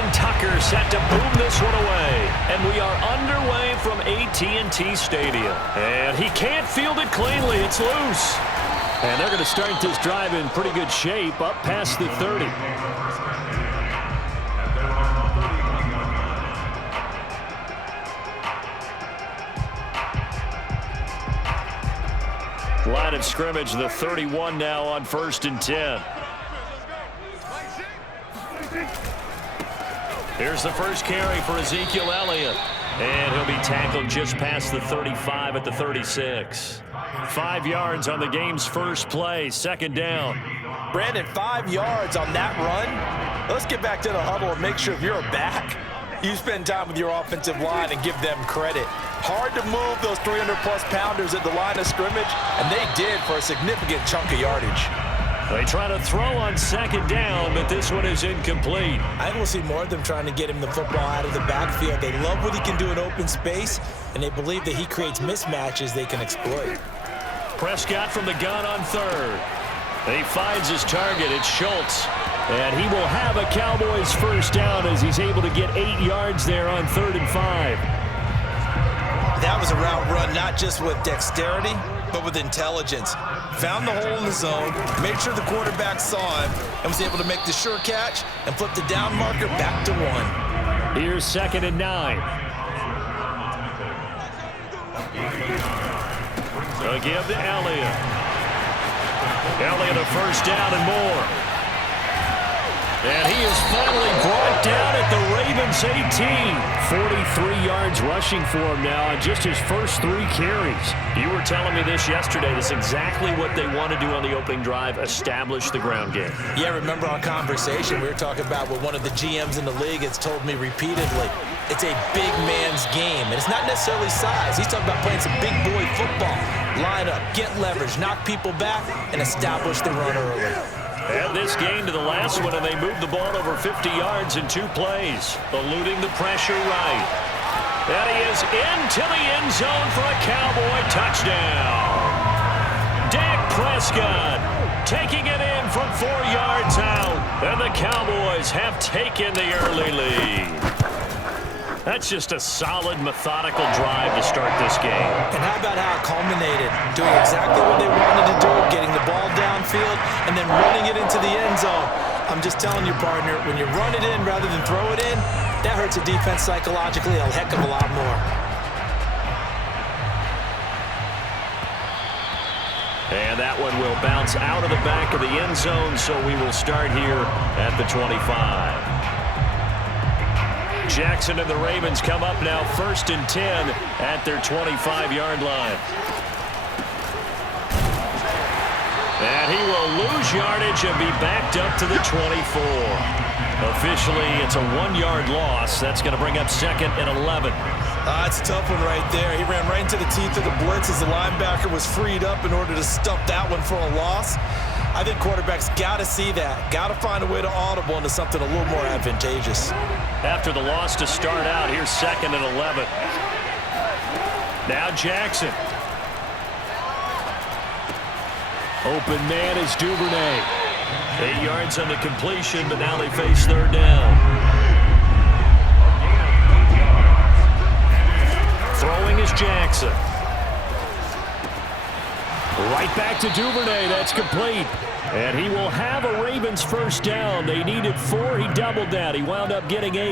Justin Tucker set to boom this one away. And we are underway from AT&T Stadium. And he can't field it cleanly. It's loose. And they're going to start this drive in pretty good shape up past the 30. Line of scrimmage, the 31 now on 1st and 10. Here's the first carry for Ezekiel Elliott. And he'll be tackled just past the 35 at the 36. 5 yards on the game's first play, 2nd down. Brandon, 5 yards on that run. Let's get back to the huddle and make sure if you're a back, you spend time with your offensive line and give them credit. Hard to move those 300-plus pounders at the line of scrimmage, and they did for a significant chunk of yardage. They try to throw on 2nd down, but this one is incomplete. I think we'll see more of them trying to get him the football out of the backfield. They love what he can do in open space, and they believe that he creates mismatches they can exploit. Prescott from the gun on 3rd. He finds his target. It's Schultz. And he will have a Cowboys first down as he's able to get 8 yards there on 3rd and 5. That was a route run not just with dexterity, but with intelligence. Found the hole in the zone, made sure the quarterback saw him, and was able to make the sure catch and flip the down marker back to 1. Here's 2nd and 9. They'll give to Elliott. Elliott a first down and more. And he is finally brought down at the Ravens 18. 43 yards rushing for him now on just his first 3 carries. You were telling me this yesterday. This is exactly what they want to do on the opening drive, establish the ground game. Yeah, remember our conversation we were talking about with one of the GMs in the league has told me repeatedly, it's a big man's game. And it's not necessarily size. He's talking about playing some big boy football. Line up, get leverage, knock people back, and establish the run early. And this game to the last one, and they moved the ball over 50 yards in 2 plays, eluding the pressure right. And he is into the end zone for a Cowboy touchdown. Dak Prescott taking it in from 4 yards out, and the Cowboys have taken the early lead. That's just a solid, methodical drive to start this game. And how about how it culminated? Doing exactly what they wanted to do, getting the ball downfield, and then running it into the end zone. I'm just telling you, partner, when you run it in rather than throw it in, that hurts a defense psychologically a heck of a lot more. And that one will bounce out of the back of the end zone, so we will start here at the 25. Jackson and the Ravens come up now 1st and 10 at their 25-yard line. And he will lose yardage and be backed up to the 24. Officially, it's a 1-yard loss. That's going to bring up 2nd and 11. It's a tough one right there. He ran right into the teeth of the blitz as the linebacker was freed up in order to stump that one for a loss. I think quarterbacks got to see that. Got to find a way to audible into something a little more advantageous. After the loss to start out, here's 2nd and 11. Now Jackson. Open man is Duvernay. 8 yards on the completion, but now they face 3rd down. Throwing is Jackson. Right back to Duvernay. That's complete. And he will have a Ravens first down. They needed 4. He doubled that. He wound up getting 8.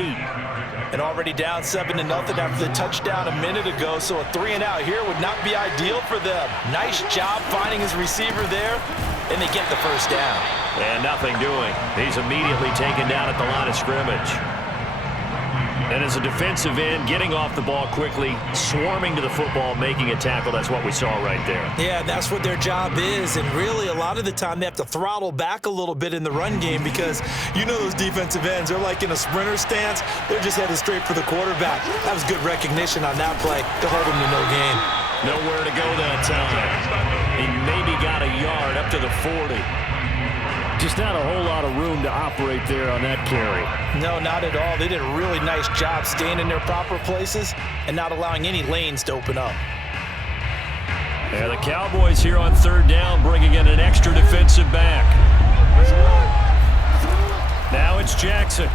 And already down 7-0 after the touchdown a minute ago. So a 3-and-out here would not be ideal for them. Nice job finding his receiver there. And they get the first down. And nothing doing. He's immediately taken down at the line of scrimmage. And as a defensive end, getting off the ball quickly, swarming to the football, making a tackle, that's what we saw right there. Yeah, that's what their job is. And really, a lot of the time, they have to throttle back a little bit in the run game because you know those defensive ends, they're like in a sprinter stance. They're just headed straight for the quarterback. That was good recognition on that play to hold him to no gain. Nowhere to go that time. He maybe got a yard up to the 40. Just not a whole lot of room to operate there on that carry. No, not at all. They did a really nice job staying in their proper places and not allowing any lanes to open up. Yeah, the Cowboys here on 3rd down, bringing in an extra defensive back. Now it's Jackson.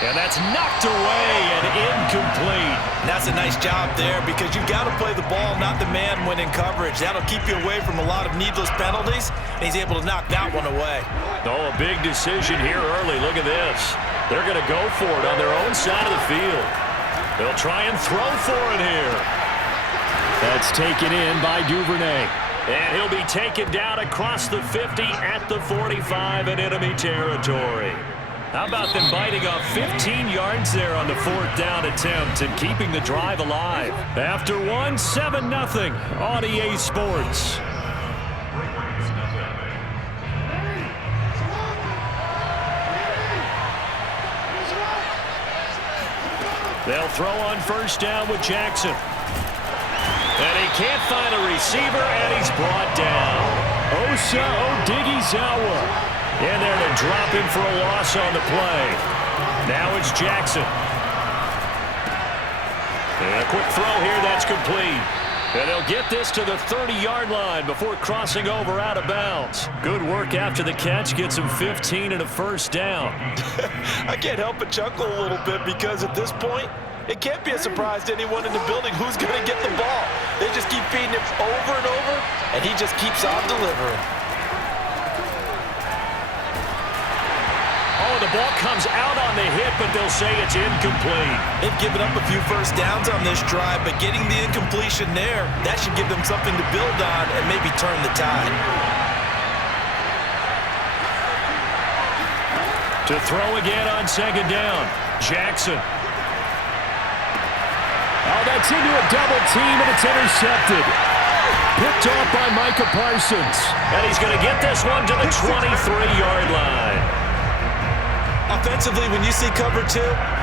And that's knocked away and incomplete. And that's a nice job there because you've got to play the ball, not the man when in coverage. That'll keep you away from a lot of needless penalties, and he's able to knock that one away. Oh, a big decision here early. Look at this. They're going to go for it on their own side of the field. They'll try and throw for it here. That's taken in by Duvernay. And he'll be taken down across the 50 at the 45 in enemy territory. How about them biting off 15 yards there on the 4th down attempt and keeping the drive alive? After one, 7-0 on EA Sports. They'll throw on 1st down with Jackson. And he can't find a receiver, and he's brought down. Osa Odighizuwa in there to drop him for a loss on the play. Now it's Jackson. And a quick throw here, that's complete. And they'll get this to the 30-yard line before crossing over out of bounds. Good work after the catch, gets him 15 and a 1st down. I can't help but chuckle a little bit because at this point, it can't be a surprise to anyone in the building who's going to get the ball. They just keep feeding him over and over, and he just keeps on delivering. Oh, the ball comes out on the hit, but they'll say it's incomplete. They've given up a few 1st downs on this drive, but getting the incompletion there, that should give them something to build on and maybe turn the tide. To throw again on 2nd down, Jackson. Oh, that's into a double team, and it's intercepted. Picked off by Micah Parsons. And he's going to get this one to the 23-yard line. Offensively, when you see cover 2,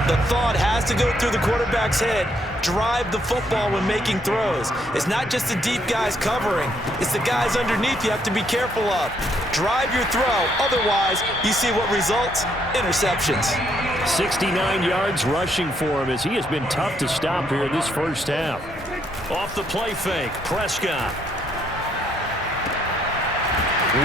the thought has to go through the quarterback's head. Drive the football when making throws. It's not just the deep guys covering. It's the guys underneath you have to be careful of. Drive your throw. Otherwise, you see what results? Interceptions. 69 yards rushing for him as he has been tough to stop here in this 1st half. Off the play fake, Prescott.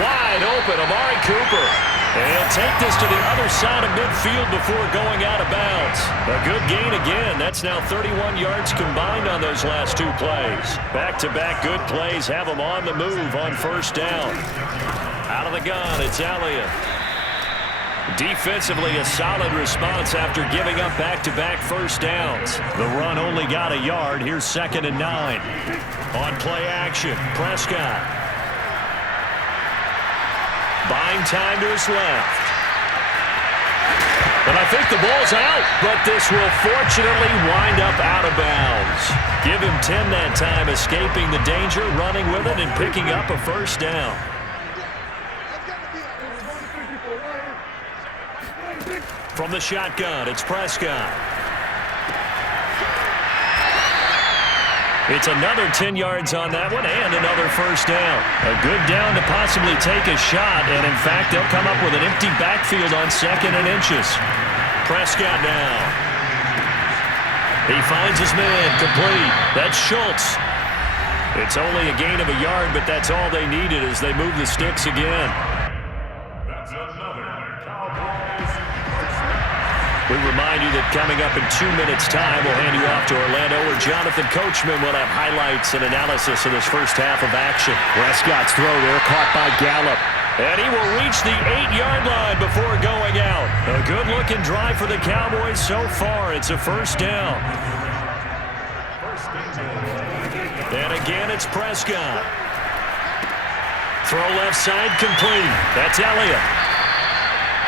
Wide open, Amari Cooper. And he'll take this to the other side of midfield before going out of bounds. A good gain again. That's now 31 yards combined on those last 2 plays. Back-to-back good plays have them on the move on 1st down. Out of the gun, it's Elliott. Defensively, a solid response after giving up back-to-back 1st downs. The run only got a yard. Here's 2nd and 9. On play action, Prescott. Buying time to his left. And I think the ball's out, but this will fortunately wind up out of bounds. Give him 10 that time, escaping the danger, running with it, and picking up a 1st down. From the shotgun, it's Prescott. It's another 10 yards on that one and another 1st down. A good down to possibly take a shot, and in fact, they'll come up with an empty backfield on 2nd and inches. Prescott now. He finds his man, complete. That's Schultz. It's only a gain of a yard, but that's all they needed as they move the sticks again. We remind you that coming up in 2 minutes' time, we'll hand you off to Orlando, where Jonathan Coachman will have highlights and analysis of this 1st half of action. Prescott's throw there, caught by Gallup. And he will reach the 8-yard line before going out. A good-looking drive for the Cowboys so far. It's a 1st down. And again, it's Prescott. Throw left side, complete. That's Elliott.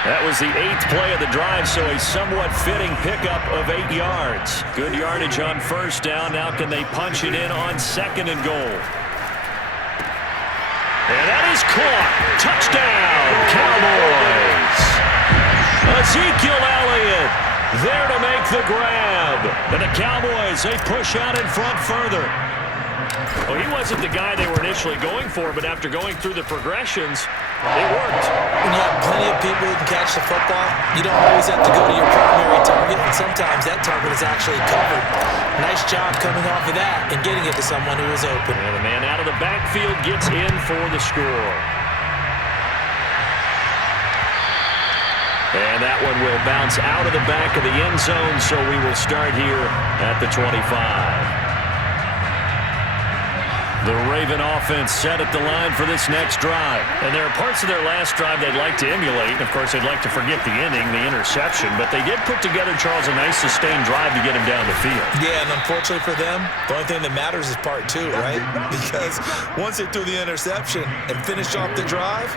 That was the 8th play of the drive, so a somewhat fitting pickup of 8 yards. Good yardage on 1st down. Now can they punch it in on 2nd and goal? And that is caught. Touchdown, Cowboys. Ezekiel Elliott there to make the grab. And the Cowboys, they push out in front further. Well, he wasn't the guy they were initially going for, but after going through the progressions, it worked. When you have plenty of people who can catch the football, you don't always have to go to your primary target, and sometimes that target is actually covered. Nice job coming off of that and getting it to someone who is open. And the man out of the backfield gets in for the score. And that one will bounce out of the back of the end zone, so we will start here at the 25. The Raven offense set at the line for this next drive. And there are parts of their last drive they'd like to emulate. Of course, they'd like to forget the inning, the interception. But they did put together, Charles, a nice sustained drive to get him down the field. Yeah, and unfortunately for them, the only thing that matters is part two, right? Because once they threw the interception and finished off the drive,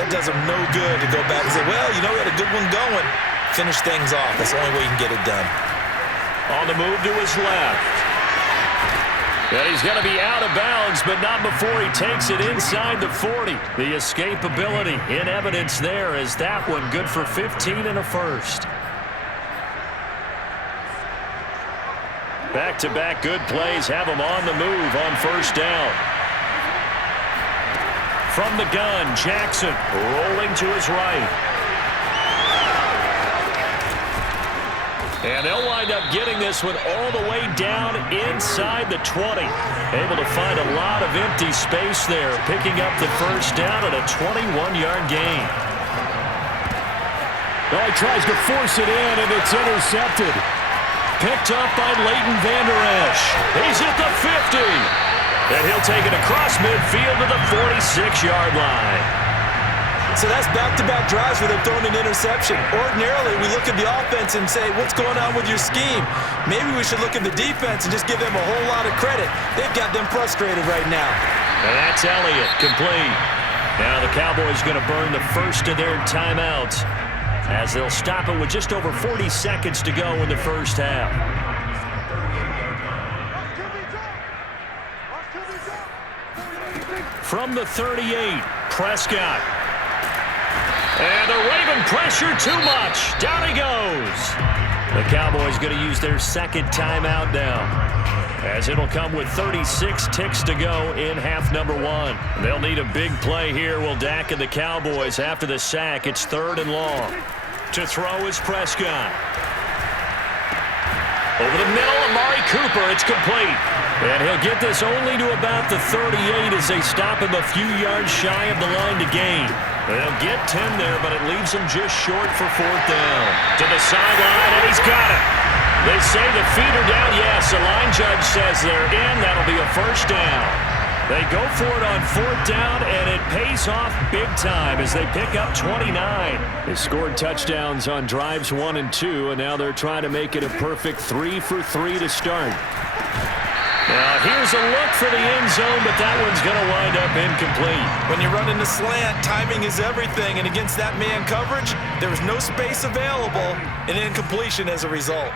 that does them no good to go back and say, well, you know, we had a good one going. Finish things off. That's the only way you can get it done. On the move to his left. And he's going to be out of bounds, but not before he takes it inside the 40. The escapability in evidence there as that one good for 15 and a first. Back-to-back good plays have him on the move on first down. From the gun, Jackson rolling to his right. And they'll wind up getting this one all the way down inside the 20. Able to find a lot of empty space there, picking up the first down at a 21-yard gain. Well, he tries to force it in, and it's intercepted. Picked up by Leighton Vander Esch. He's at the 50. And he'll take it across midfield to the 46-yard line. So that's back-to-back drives where they've thrown an interception. Ordinarily, we look at the offense and say, what's going on with your scheme? Maybe we should look at the defense and just give them a whole lot of credit. They've got them frustrated right now. And that's Elliott, complete. Now the Cowboys going to burn the first of their timeouts as they'll stop it with just over 40 seconds to go in the first half. From the 38, Prescott. And the Raven pressure too much. Down he goes. The Cowboys going to use their second timeout now, as it'll come with 36 ticks to go in half number one. They'll need a big play here. Will Dak and the Cowboys after the sack. It's 3rd and long. To throw is Prescott. Over the middle, Amari Cooper. It's complete. And he'll get this only to about the 38 as they stop him a few yards shy of the line to gain. They'll get 10 there, but it leaves him just short for 4th down. To the sideline, and he's got it. They say the feet are down. Yes, the line judge says they're in. That'll be a first down. They go for it on 4th down, and it pays off big time as they pick up 29. They scored touchdowns on drives 1 and 2, and now they're trying to make it a perfect 3 for 3 to start. Now, here's a look for the end zone, but that one's going to wind up incomplete. When you're running the slant, timing is everything, and against that man coverage, there was no space available, and incompletion as a result.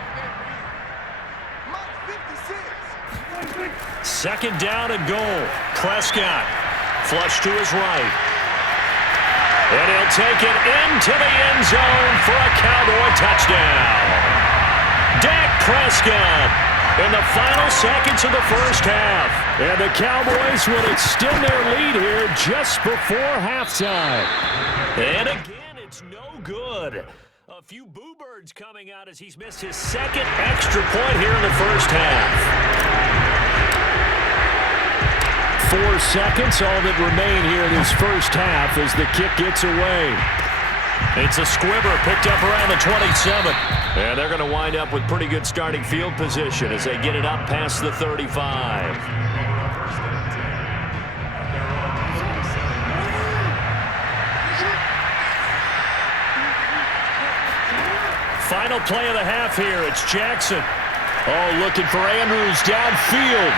2nd down and goal. Prescott, flush to his right. And he'll take it into the end zone for a Cowboy touchdown. Dak Prescott in the final seconds of the first half. And the Cowboys will extend their lead here just before halftime. And again, it's no good. A few boo birds coming out as he's missed his 2nd extra point here in the first half. 4 seconds, all that remain here in this first half as the kick gets away. It's a squibber picked up around the 27. And they're going to wind up with pretty good starting field position as they get it up past the 35. Final play of the half here. It's Jackson. Oh, looking for Andrews downfield.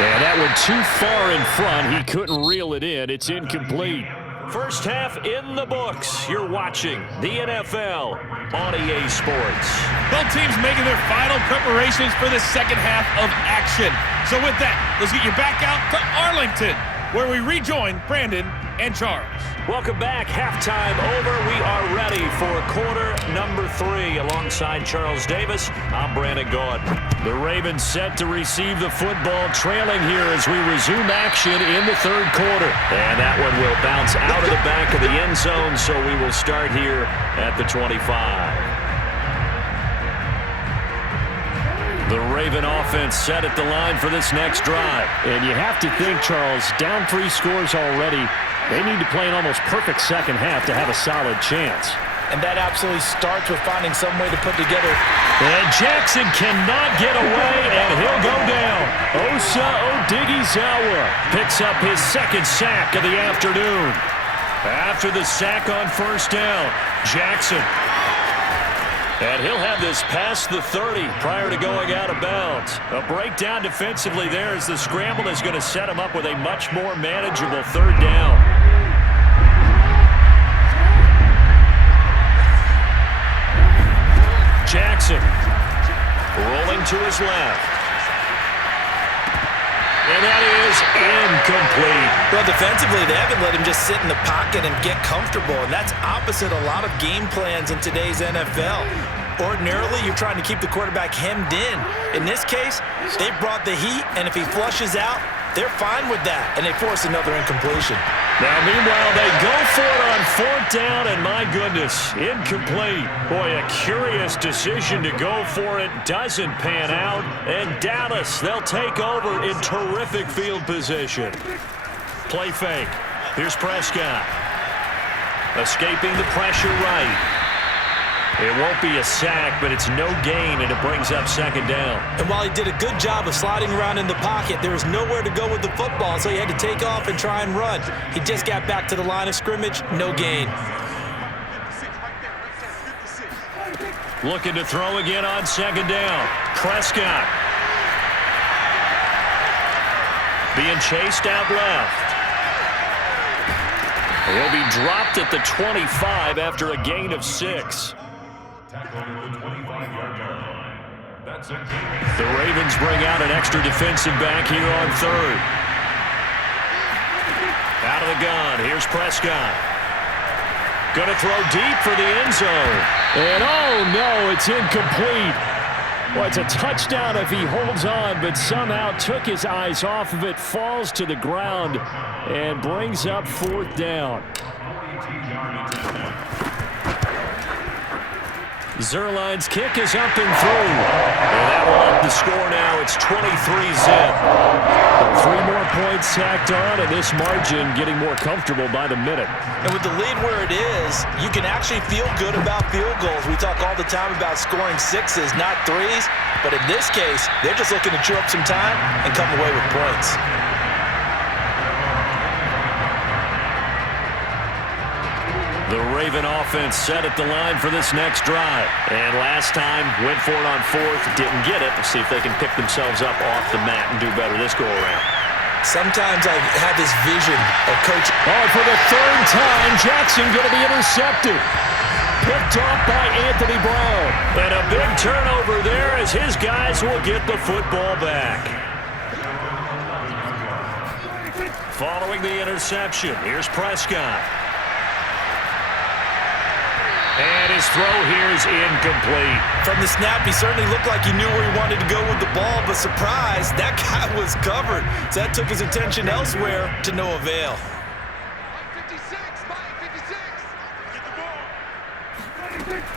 And that one too far in front. He couldn't reel it in. It's incomplete. First half in the books. You're watching the NFL on EA Sports. Both teams making their final preparations for the second half of action. So with that, let's get you back out to Arlington, where we rejoin Brandon and Charles. Welcome back. Halftime over. We are ready for quarter number 3. Alongside Charles Davis, I'm Brandon Gaud. The Ravens set to receive the football, trailing here as we resume action in the 3rd quarter. And that one will bounce out of the back of the end zone, so we will start here at the 25. The Raven offense set at the line for this next drive. And you have to think, Charles, down 3 scores already. They need to play an almost perfect second half to have a solid chance. And that absolutely starts with finding some way to put together. And Jackson cannot get away, and he'll go down. Osa Odighizuwa picks up his second sack of the afternoon. After the sack on first down, Jackson. And he'll have this past the 30 prior to going out of bounds. A breakdown defensively there as the scramble is going to set him up with a much more manageable third down. Jackson rolling to his left. And that is incomplete. Well, defensively, they haven't let him just sit in the pocket and get comfortable, and that's opposite a lot of game plans in today's NFL. Ordinarily, you're trying to keep the quarterback hemmed in. In this case, they brought the heat, and if he flushes out, they're fine with that, and they force another incompletion. Now, meanwhile, they go for it on fourth down, and my goodness, incomplete. Boy, a curious decision to go for it. Doesn't pan out, and Dallas, they'll take over in terrific field position. Play fake. Here's Prescott. Escaping the pressure right. It won't be a sack, but it's no gain, and it brings up second down. And while he did a good job of sliding around in the pocket, there was nowhere to go with the football, so he had to take off and try and run. He just got back to the line of scrimmage, no gain. Looking to throw again on second down. Prescott. Being chased out left. He'll be dropped at the 25 after a gain of 6. The Ravens bring out an extra defensive back here on third. Out of the gun, here's Prescott. Gonna throw deep for the end zone. And oh no, it's incomplete. Well, it's a touchdown if he holds on, but somehow took his eyes off of it, falls to the ground, and brings up fourth down. Zerline's kick is up and through. And that will up the score now. It's 23-zip. 3 more points tacked on, and this margin getting more comfortable by the minute. And with the lead where it is, you can actually feel good about field goals. We talk all the time about scoring 6s, not 3s. But in this case, they're just looking to chew up some time and come away with points. The Raven offense set at the line for this next drive. And last time, went for it on fourth, didn't get it. We'll see if they can pick themselves up off the mat and do better this go-around. Sometimes I have this vision of Coach. Oh, for the third time, Jackson going to be intercepted. Picked off by Anthony Brown. And a big turnover there as his guys will get the football back. Following the interception, here's Prescott. And his throw here is incomplete. From the snap, he certainly looked like he knew where he wanted to go with the ball, but surprise, that guy was covered. So that took his attention elsewhere to no avail.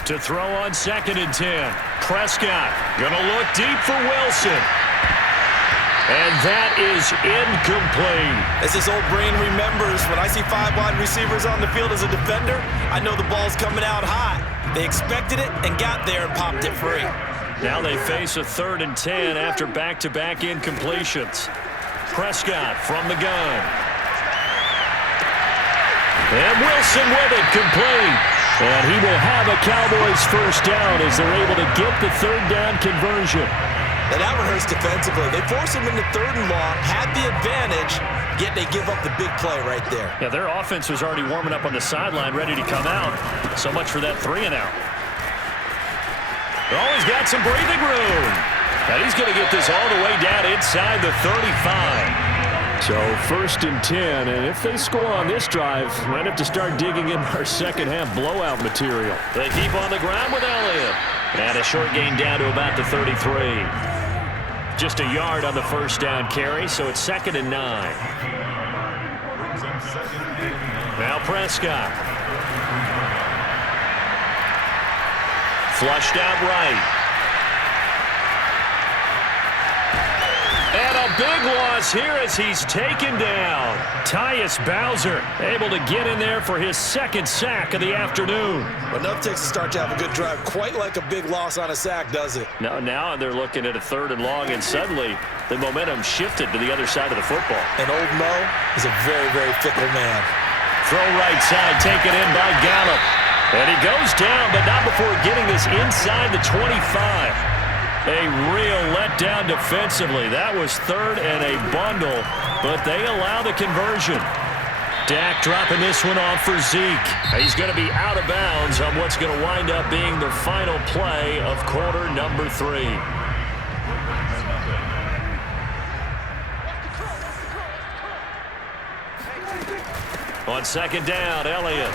To throw on 2nd and 10. Prescott gonna look deep for Wilson. And that is incomplete. As his old brain remembers, when I see 5 wide receivers on the field as a defender, I know the ball's coming out hot. They expected it and got there and popped it free. Now they face a 3rd and 10 after back-to-back incompletions. Prescott from the gun. And Wilson with it, complete. And he will have a Cowboys first down as they're able to get the 3rd down conversion. And that one hurts defensively. They force him into 3rd and long, had the advantage, yet they give up the big play right there. Yeah, their offense was already warming up on the sideline, ready to come out. So much for that 3 and out. Oh, he's got some breathing room. And he's going to get this all the way down inside the 35. So 1st and 10, and if they score on this drive, we might have to start digging in our second half blowout material. They keep on the ground with Elliott. And a short gain down to about the 33. Just a yard on the first down carry, so it's 2nd and 9. Now Prescott. Flushed out right. And a big loss here as he's taken down. Tyus Bowser able to get in there for his second sack of the afternoon. But enough takes to start to have a good drive. Quite like a big loss on a sack, does it? No, now they're looking at a 3rd and long, and suddenly the momentum shifted to the other side of the football. And old Mo is a very, very fickle man. Throw right side, taken in by Gallup. And he goes down, but not before getting this inside the 25. A real letdown defensively. That was 3rd and a bundle, but they allow the conversion. Dak dropping this one off for Zeke. He's going to be out of bounds on what's going to wind up being the final play of quarter number 3. On 2nd down, Elliott.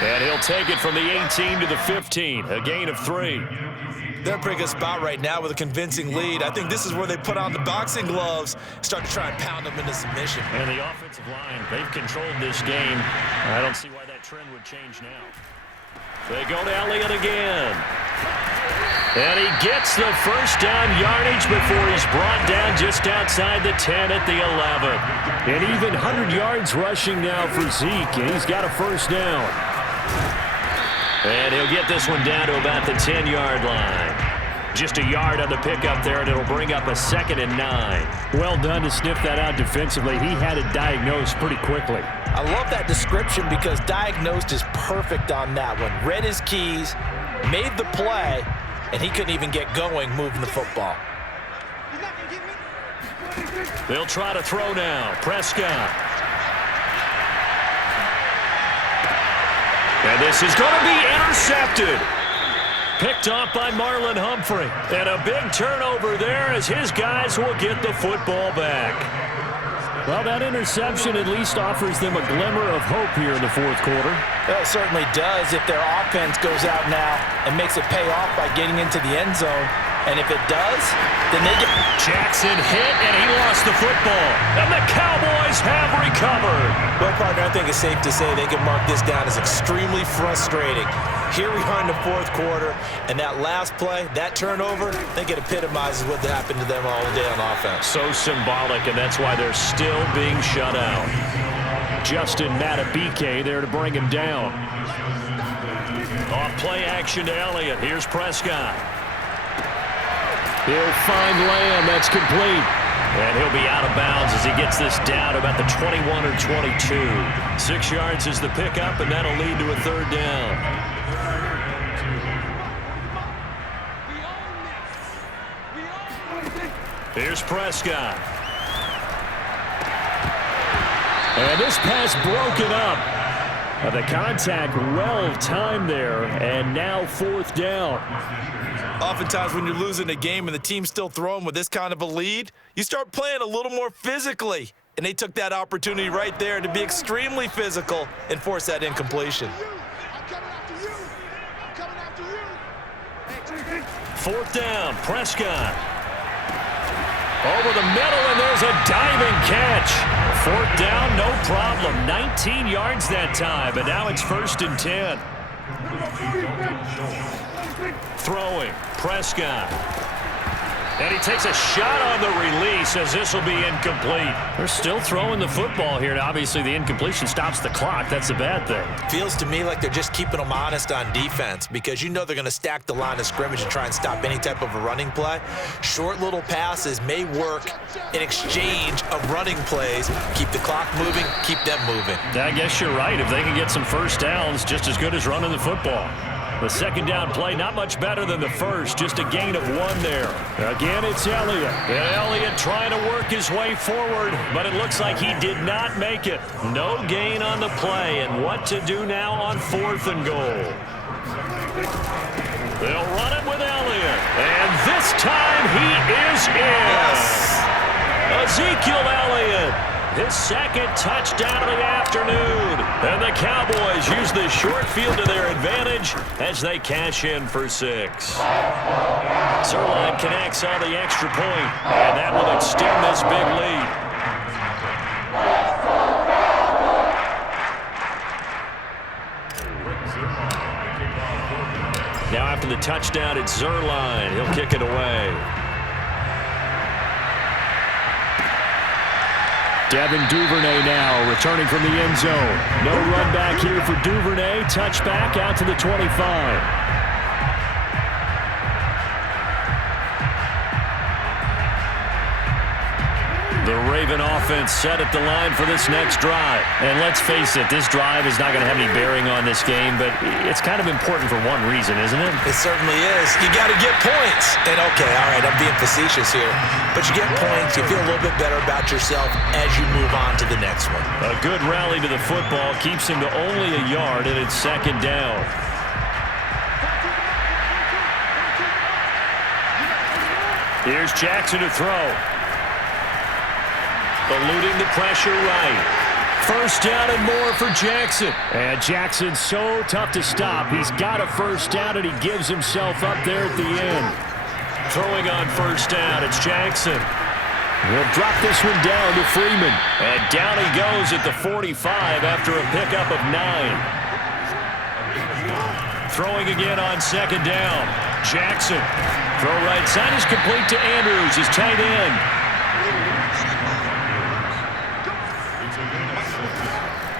And he'll take it from the 18 to the 15, a gain of 3. They're in a pretty good spot right now with a convincing lead. I think this is where they put on the boxing gloves, start to try and pound them into submission. And the offensive line, they've controlled this game. I don't see why that trend would change now. They go to Elliott again. And he gets the first down yardage before he's brought down just outside the 10 at the 11. And even 100 yards rushing now for Zeke, and he's got a first down. And he'll get this one down to about the 10-yard line. Just a yard on the pickup there, and it'll bring up a 2nd and 9. Well done to sniff that out defensively. He had it diagnosed pretty quickly. I love that description because diagnosed is perfect on that one. Read his keys, made the play, and he couldn't even get going moving the football. They'll try to throw now. Prescott. And this is going to be intercepted. Picked off by Marlon Humphrey. And a big turnover there as his guys will get the football back. Well, that interception at least offers them a glimmer of hope here in the 4th quarter. Well, it certainly does if their offense goes out now and makes it pay off by getting into the end zone. And if it does, then they get... Jackson hit, and he lost the football. And the Cowboys have recovered. Well, partner, I think it's safe to say they can mark this down as extremely frustrating. Here we are in the 4th quarter, and that last play, that turnover, I think it epitomizes what happened to them all day on offense. So symbolic, and that's why they're still being shut out. Justin Matabike there to bring him down. Off play action to Elliott. Here's Prescott. He'll find Lamb. That's complete. And he'll be out of bounds as he gets this down about the 21 or 22. 6 yards is the pickup, and that'll lead to a 3rd down. Here's Prescott. And this pass broken up. The contact well timed there, and now 4th down. Oftentimes when you're losing a game and the team's still throwing with this kind of a lead, you start playing a little more physically. And they took that opportunity right there to be extremely physical and force that incompletion. 4th down, Prescott. Over the middle, and there's a diving catch. 4th down, no problem. 19 yards that time, and now it's 1st and 10. Throwing, Prescott. And he takes a shot on the release as this will be incomplete. They're still throwing the football here, and obviously the incompletion stops the clock. That's a bad thing. Feels to me like they're just keeping them honest on defense because you know they're going to stack the line of scrimmage and try and stop any type of a running play. Short little passes may work in exchange of running plays. Keep the clock moving, keep them moving. I guess you're right. If they can get some first downs, just as good as running the football. The 2nd down play, not much better than the first, just a gain of 1 there. Again, it's Elliott. And Elliott trying to work his way forward, but it looks like he did not make it. No gain on the play, and what to do now on 4th and goal. They'll run it with Elliott, and this time he is in. Yes. Ezekiel Elliott. His 2nd touchdown of the afternoon. And the Cowboys use the short field to their advantage as they cash in for 6. Zerline connects on the extra point, and that will extend this big lead. Now after the touchdown, it's Zerline. He'll kick it away. Devin Duvernay now returning from the end zone. No run back here for Duvernay. Touchback out to the 25. The Raven offense set at the line for this next drive. And let's face it, this drive is not going to have any bearing on this game, but it's kind of important for one reason, isn't it? It certainly is. You got to get points. And okay, all right, I'm being facetious here. But you get points, you feel a little bit better about yourself as you move on to the next one. A good rally to the football keeps him to only a yard, and it's second down. Here's Jackson to throw. Eluding the pressure right. First down and more for Jackson. And Jackson's so tough to stop. He's got a first down, and he gives himself up there at the end. Throwing on first down, it's Jackson. He'll drop this one down to Freeman. And down he goes at the 45 after a pickup of 9. Throwing again on second down. Jackson. Throw right side is complete to Andrews, his tight end.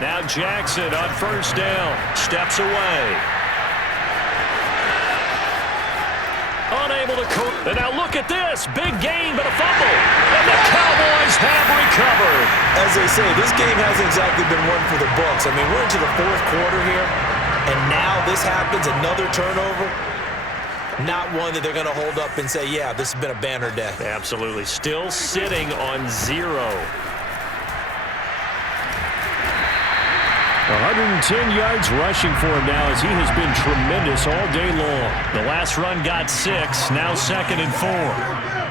Now Jackson on first down. Steps away. Unable to cope. And now look at this. Big gain, but a fumble. And the Cowboys have recovered. As they say, this game hasn't exactly been one for the books. I mean, we're into the fourth quarter here, and now this happens, another turnover. Not one that they're going to hold up and say, yeah, this has been a banner day. Absolutely. Still sitting on 0. 110 yards rushing for him now as he has been tremendous all day long. The last run got 6, now 2nd and 4.